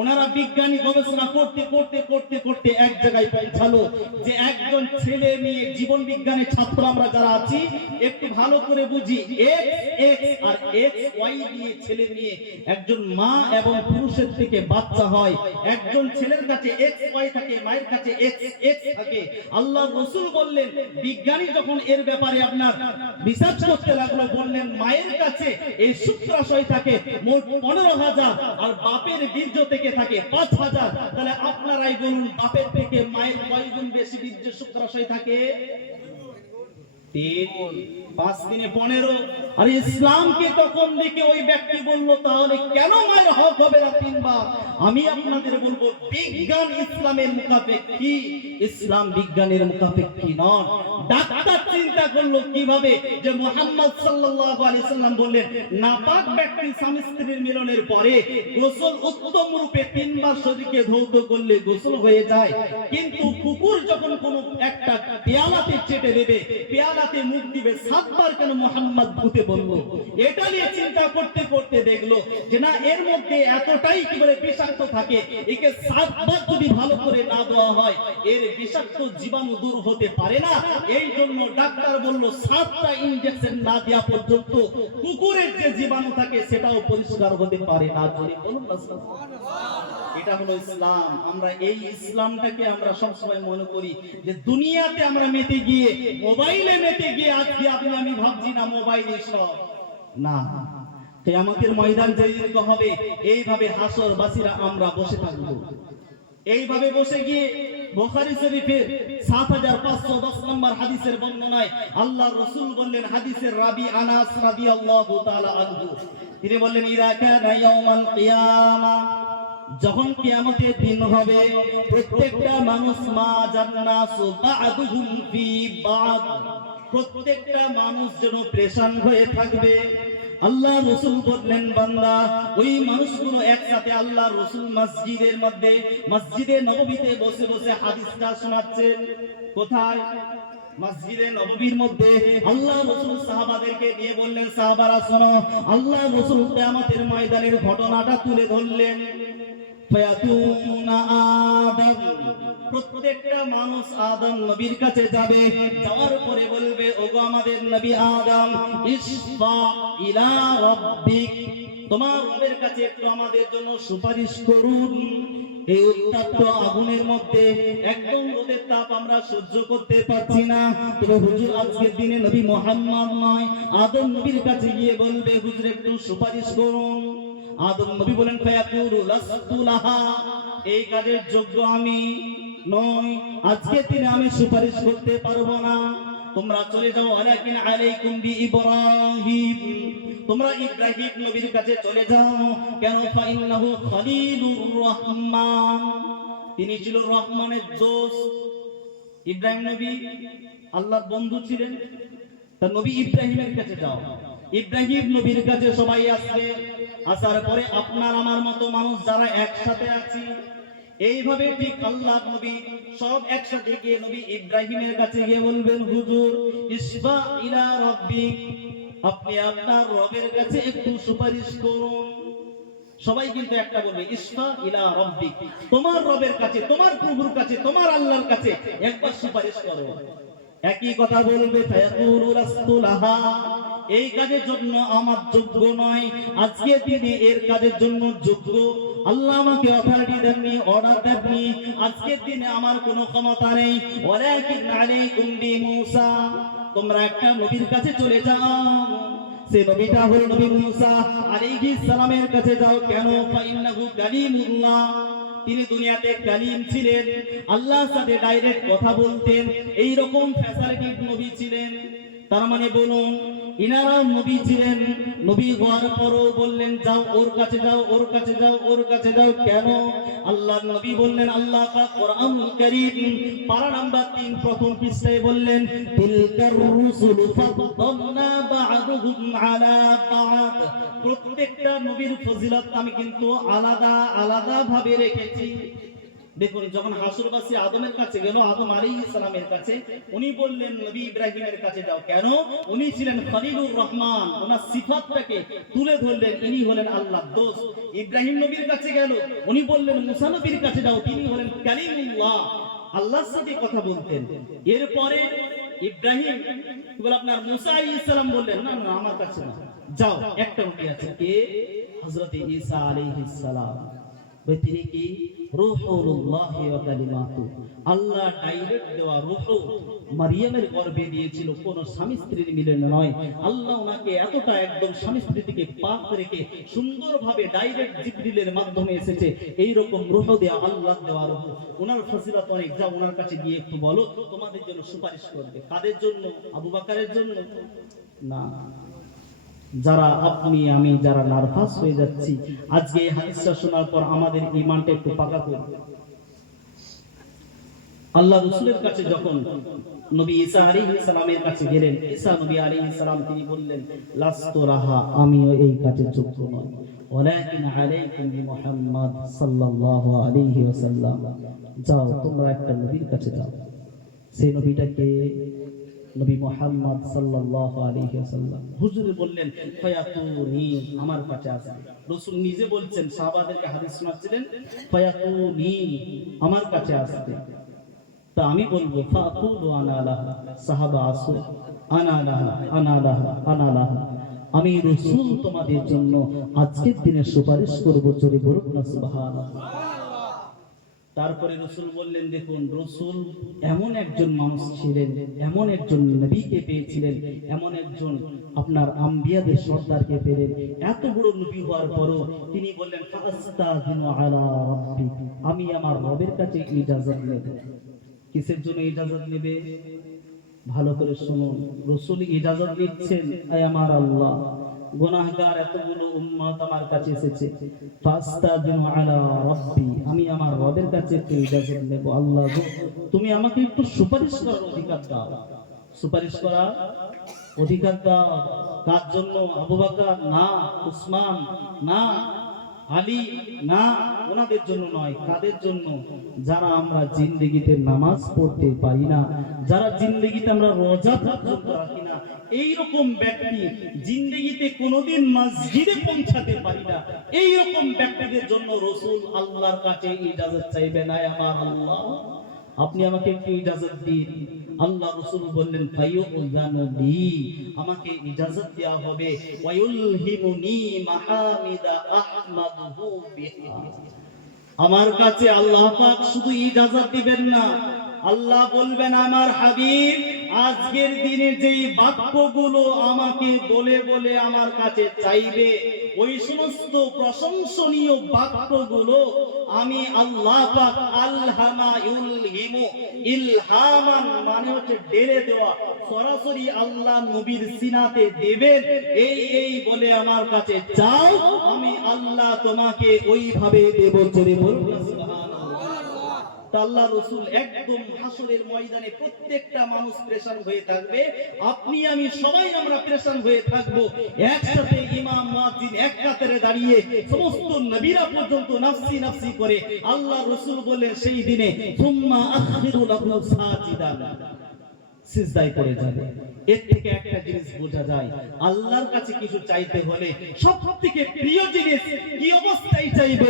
ওনারা বিজ্ঞানী গবেষণা করতে করতে করতে করতে এক জায়গায় পৌঁছালো যে একজন ছেলে মেয়ে, জীবন বিজ্ঞানের ছাত্র আমরা যারা আছি একটু ভালো করে বুঝি, x আর y দিয়ে ছেলে মেয়ে, একজন মা এবং পুরুষের থেকে বাচ্চা হয়। একজন ছেলের কাছে XY থাকে, মায়ের কাছে XX থাকে। আল্লাহর রাসূল বললেন, বিজ্ঞানী যখন এর ব্যাপারে আপনার রিসার্চ করতে লাগলো, বললেন মায়ের কাছে এই শুক্রাশয় থাকে মোট 15,000 আর বাপের বীর্য থেকে থাকে 5,000। তাহলে আপনারাই বলুন, বাপের থেকে মায়ের কয় গুণ বেশি বীর্য শুক্রাশয় থাকে? 5 দিনে 15। আর ইসলামকে তখন দেখে ওই ব্যক্তি বলল, তাহলে কেন মায়ের হক হবে না 3 বার? আমি আপনাদের বলবো, বিজ্ঞান ইসলামের মুখাপেক্ষী, ইসলাম বিজ্ঞানের মুখাপেক্ষী নয়। ডাক্তার চিন্তা করলো কিভাবে, যে মুহাম্মদ সাল্লাল্লাহু আলাইহি সাল্লাম বললেন নাপাক ব্যক্তি স্বামী স্ত্রীর মিলনের পরে গোসল উত্তম রূপে 3 বার শরীরকে ধৌত করলে গোসল হয়ে যায়। কিন্তু কুকুর যখন কোনো একটা পেয়ালাতে চেটে দেবে, পেয়ালাতে মুখ দিবে, 7 বার কেন মুহাম্মদ ধুতে বললো? এটা নিয়ে চিন্তা করতে করতে দেখলো যে না, এর মধ্যে এতটাই কি বলে বিষাক্ত থাকে, একে 7 বার যদি ভালো করে না দেওয়া হয় এর বিষাক্ত জীবাণু দূর হতে পারে না। এই জন্য ডাক্তার বলল 7টা ইনজেকশন না দেওয়া পর্যন্ত কুকুরের যে জীবাণু থাকে সেটাও পরিষ্কার হতে পারে না। জোরে বলুন না সুবহানাল্লাহ। এটা হলো ইসলাম। আমরা এই ইসলামটাকে আমরা সবসময় মনে করি যে দুনিয়াতে আমরা মেতে গিয়ে, মোবাইলে মেতে গিয়ে আজকে আপনি আমি ভাবছি না মোবাইলে সব, না, কিয়ামতের ময়দান যেদিন হবে এইভাবে হাসরবাসীরা আমরা বসে থাকব। এইভাবে বসে গিয়ে বুখারী শরীফের 7510 নম্বর হাদিসের বর্ণনায় আল্লাহর রাসূল বললেন, হাদিসের রাবি আনাস রাদিয়াল্লাহু তাআলা আনহু, তিনি বললেন, ইযা কানা ইয়াউমাল কিয়ামা, যখন কিয়ামতের দিন হবে, প্রত্যেকটা মানুষ মা জান্নাসু বা'দুহুম ফি বা'দ, প্রত্যেকটা মানুষ যেন পেরেশান হয়ে থাকবে। আল্লাহ রাসূল বললেন, বান্দা, ওই মানুষগুলো একসাথে আল্লাহ রাসূল মসজিদের মধ্যে, মসজিদে নববীতে বসে বসে হাদিসটা শোনাচ্ছেন। কোথায়? মসজিদে নববীর মধ্যে। আল্লাহ রাসূল সাহাবাদেরকে নিয়ে বললেন, সাহাবারা শোনো, আল্লাহ রাসূল কিয়ামতের ময়দানের ঘটনাটা তুলে ধরলেন। ফায়াতুনা আদম, প্রত্যেকটা মানুষ আদম নবীর কাছে যাবে, যাওয়ার পরে বলবে, ওগো আমাদের নবী আদম, ইসফা ইলা রাব্বিক, তোমার রবের কাছে একটু আমাদের জন্য সুপারিশ করুন। এই উত্তপ্ত আগুনের মধ্যে একদম রোদের তাপ আমরা সহ্য করতে পারছি না। তবে হুজুর আজকের দিনে নবী মুহাম্মদ নয়, আদম নবীর কাছে গিয়ে বলবে, হুজুর একটু সুপারিশ করুন। আদম নবী বলেন, ফায়াকুলু লাস্তু লাহা, এই কাজের যোগ্য আমি নই, আজকের দিনে আমি সুপারিশ করতে পারবো না, তোমরা চলে যাও। ওয়ালাকিন আলাইকুম বিইব্রাহিম, তোমরা ইব্রাহিম নবীর কাছে চলে যাও। কেন? ফাইন্নাহু খলিলুর রহমান, তিনি ছিল রহমানের দোস্ত। ইব্রাহিম নবী আল্লাহর বন্ধু ছিলেন। তা নবী ইব্রাহিমের কাছে যাও। ইব্রাহিম নবীর কাছে সবাই আসবে। আসার পরে আপনার আমার মতো মানুষ যারা একসাথে আছি, এইভাবে ঠিক আল্লাহ নবী সব একসাথে গিয়ে নবী ইব্রাহিমের কাছে গিয়ে বলবেন, হুজুর ইসফা ইলা রাব্বিক, আপনি আপনার রবের কাছে একটু সুপারিশ করুন। সবাই কিন্তু একটা বলবে, ইসফা ইলা রাব্বিক, তোমার রবের কাছে, তোমার প্রভুর কাছে, তোমার আল্লাহর কাছে একবার সুপারিশ করো। একই কথা বলবে, ফায়াকুলু লাস্তু লাহা, এই কাজের জন্য আমার যোগ্য নয়, আজকে তিনি এর কাজের জন্য যোগ্য। আল্লাহ আমাকে অথরিটি দেননি, অর্ডার দেননি, আজকের দিনে আমার কোনো ক্ষমতা নেই। ওয়ালাকিন আলাইকুম বিমূসা, তোমরা একটা নবীর কাছে চলে যাও। সে নবীটা হলো নবী মুসা আলাইহিস সালামের কাছে যাও। কেন? ফাইন্নাহু কালিমুল্লাহ, তিনি দুনিয়াতে কালিম ছিলেন, আল্লাহর সাথে ডাইরেক্ট কথা বলতেন, এই রকম ফ্যাসিলিটিভ নবী ছিলেন। তার মানে বলুন, ইনারাও নবী ছিলেন, নবী হওয়ার পরও বললেন, যাও ওর কাছে যাও, ওর কাছে যাও, ওর কাছে যাও। কেন? আল্লাহর নবী বললেন, আল্লাহ পাক কোরআনুল কারীম পারা নাম্বার 3 প্রথম পৃষ্ঠায় বললেন, তিলকার রুসুলু ফাদ্দালনা বা'দুহুম আলা বা'দ, প্রত্যেকটা নবীর ফজিলত আমি কিন্তু আলাদা আলাদা ভাবে রেখেছি। দেখুন, যখন হাসরবাসী আদমের কাছে গেল, আদম আলাইহিস সালামের কাছে, উনি বললেন নবী ইব্রাহিমের কাছে যাও। কেন? উনি ছিলেন খলিলুর রহমান, ওনার সিফাতটাকে তুলে ধরলেন, ইনি হলেন আল্লাহর দোস্ত। ইব্রাহিম নবীর কাছে গেল, উনি বললেন মুসা নবীর কাছে যাও, তিনি হলেন কালিমুল্লাহ, আল্লাহর সাথে কথা বলতেন। এরপরে ইব্রাহিম বলে আপনার মুসা আলাইহিস সালাম বললেন, না না আমার কাছে না, যাও একটা নবী আছে, কে? হযরত ঈসা আলাইহিস সালাম। ওই তিনি কি রূহুল্লাহি ওয়া কালিমাতু, আল্লাহ ডাইরেক্ট দেওয়া রূহ মারিয়ামের গর্ভে দিয়েছিল, কোন স্বামী স্ত্রীর মিলন নয়। আল্লাহ ওনাকে এতটা একদম স্বামী স্ত্রী থেকে পাক রেখে সুন্দরভাবে ডাইরেক্ট জিবরিলের মাধ্যমে এসেছে। এই রকম রূহ দেওয়া, আল্লাহ দেওয়া রূহ, ওনার ফজিলত অনেক। যা ওনার কাছে গিয়ে একটু বলো, তোমাদের জন্য সুপারিশ করবে। কাদের জন্য? আবু বকরের জন্য না, যারা আপনি আমি যারা নার্ভাস হয়ে যাচ্ছি, আজকে এই হাদিসটা শোনার পর আমাদের ঈমানটা একটু পাকা করবে। আল্লাহ রাসূলের কাছে যখন নবী ঈসা আলাইহিস সালামের কাছে গেলেন, ঈসা নবী আলাইহিস সালাম তিনি বললেন, লাস্তু রাহা, আমিও এই কাজের যোগ্য নই, ওয়ালাকিন আলাইকুম বিমুহাম্মদ সাল্লাল্লাহু আলাইহি ওয়াসাল্লাম, যাও তোমরা একটা নবীর কাছে যাও। সেই নবীটাকে নবী মুহাম্মদ সাল্লাল্লাহু আলাইহি ওয়াসাল্লাম। হুজুর বললেন, ফায়াতুনি, আমার কাছে আসবে। রাসূল নিজে বলছেন, সাহাবাদেরকে হাদিস শোনাচ্ছিলেন, ফায়াতুনি, আমার কাছে আসবে। তা আমি বলবো, ফাকুলু আনা লাহা, সাহাবা আসো, আনা লাহা, আনা লাহা, আনা লাহা, আমি রাসূল তোমাদের জন্য আজকের দিনে সুপারিশ করব। জোরে বলুন না সুবহানাল্লাহ। তারপরে রাসূল বললেন, দেখুন রাসূল এমন একজন মানুষ ছিলেন, এমন একজন নবীকে পেয়েছিলেন, এমন একজন আপনার আম্বিয়াদের সর্দারকে পেলেন। এত বড় নবী হওয়ার পরও তিনি বললেন, ফাস্তাযিনু আলা রাব্বি, আমি আমার রবের কাছে ইজাজত নেব। কিসের জন্য ইজাজত নেবে? ভালো করে শুনুন, রাসূল ইজাজত দিচ্ছেন, আয় আমার আল্লাহ, গুনাহগার এতগুলো উম্মত আমার কাছে এসেছে, ফাস্তাযিনু আলা রাব্বি, আমি আমার রবের কাছে একটু ইজাজত নেব। আল্লাহ গো, তুমি আমাকে একটু সুপারিশ করার অধিকার দাও, সুপারিশ করার অধিকার দাও। কার জন্য? আবু বকর না, উসমান না, আলী না, ওনাদের জন্য নয়। কাদের জন্য? যারা আমরা জিন্দেগিতে নামাজ পড়তে পারি না, যারা জিন্দেগিতে আমরা রোজা পর্যন্ত রাখি না, এইরকম ব্যক্তি জিন্দেগিতে কোনোদিন মসজিদে পৌঁছাতে পারি না, এইরকম ব্যক্তিদের জন্য রাসূল আল্লাহর কাছে ইজাজত চাইবেন, আয় আমার আল্লাহ, আপনি আমাকে একটু ইজাজত দিন। আল্লাহ রাসূল বললেন, ফায়ুযানু লি, আমাকে ইজাজত দেওয়া হবে, ওয়ায়ুলহিমুনি মাহামিদা আহমাদুহু বিহা, আমার কাছে আল্লাহ পাক শুধু ইজাজত দিবেন না, আল্লাহ বলবেন, আমার হাবিব আজকের দিনে যেই বাক্যগুলো আমাকে বলে বলে আমার কাছে চাইবে, ওই সমস্ত প্রশংসনীয় বাক্যগুলো আমি আল্লাহ পাক আলহামা ইউলহিমু, ইলহামান মানে হচ্ছে ডেরে দেওয়া, সরাসরি আল্লাহ নবীর সিনাতে দেবেন, এই বলে আমার কাছে চাও, আমি আল্লাহ তোমাকে ওইভাবে দেব। জোরে বলুন সুবহানাল্লাহ। আল্লাহ রাসূল একদম হাসরের ময়দানে প্রত্যেকটা মানুষ প্রেসার হয়ে থাকবে, আপনি আমি সবাই আমরা প্রেসার হয়ে থাকব। একসাথে ইমাম মুয়াজ্জিন এক কাতারে দাঁড়িয়ে সমস্ত নবীরা পর্যন্ত নাফসি নাফসি করে। আল্লাহ রাসূল বলেন, সেই দিনে সুম্মা আখিরু লাহু সাজিদান, সিজদায় পড়ে যাবে। এর থেকে একটা জিনিস বোঝা যায়, আল্লাহর কাছে কিছু চাইতে হলে সবথেকে প্রিয় জিনিস কি অবস্থায় চাইবে?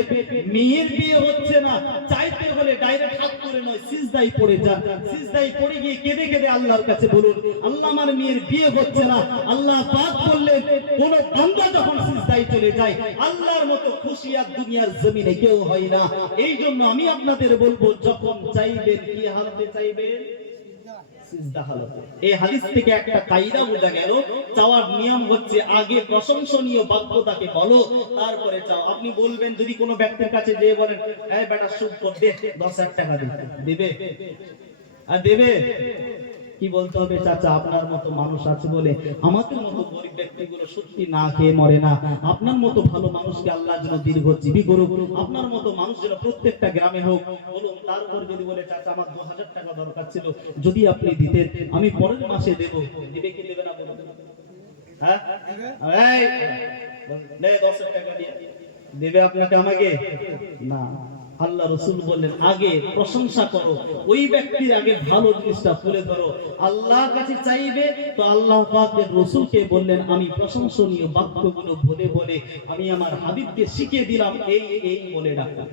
মেয়ের বিয়ে হচ্ছে না, চাইতে হলে ডাইরেক্ট হাত করে নয়, সিজদায় পড়ে যান। সিজদায় পড়ে গিয়ে কেঁদে কেঁদে আল্লাহর কাছে বলুন, আল্লাহ আমার মেয়ের বিয়ে হচ্ছে না। আল্লাহ পাক বললেন, কোন বান্দা যখন সিজদায় চলে যায়, আল্লাহর মতো খুশি আর দুনিয়ার জমিনে কেউ হয় না। এই জন্য আমি আপনাদের বলবো, যখন চাইবেন কি হালতে চাইবেন? সিজদা হালতে। এই হাদিস থেকে একটা কায়দা বোঝা গেল, চাওয়ার নিয়ম হচ্ছে আগে প্রশংসনীয় বাক্যটাকে বলো, তারপরে চাও। আপনি বলবেন, যদি কোনো ব্যক্তির কাছে যেয়ে বলেন, এই বেটা সুদ কর দে, 10,000 টাকা দে, দেবে? আর দেবে? কি বলতে হবে? চাচা আপনার মতো মানুষ আছে বলে আমাদের মতো গরিব ব্যক্তিগুলো সত্যি না খেয়ে মরে না, আপনার মতো ভালো মানুষকে আল্লাহ যেন দীর্ঘজীবী করুক, আপনার মতো মানুষ যেন প্রত্যেকটা গ্রামে হোক। বলুন, তারপর যদি বলে, চাচা আমার 2,000 টাকা দরকার ছিল, যদি আপনি দিতেন আমি পরের মাসে দেব, দিবে কি দেবে না? বলুন, হ্যাঁ, এই নে 10,000 টাকা দিয়ে দেবে আপনাকে আমাকে? না। আল্লাহ রাসূল বললেন, আগে প্রশংসা করো, ওই ব্যক্তির আগে ভালো জিনিসটা তুলে ধরো। আল্লাহর কাছে চাইবে তো আল্লাহ পাকের রাসূলকে বললেন, আমি প্রশংসনীয় বাক্যগুলো বলে বলে আমি আমার হাবিবকে শিখিয়ে দিলাম, এই বলে ডাকা।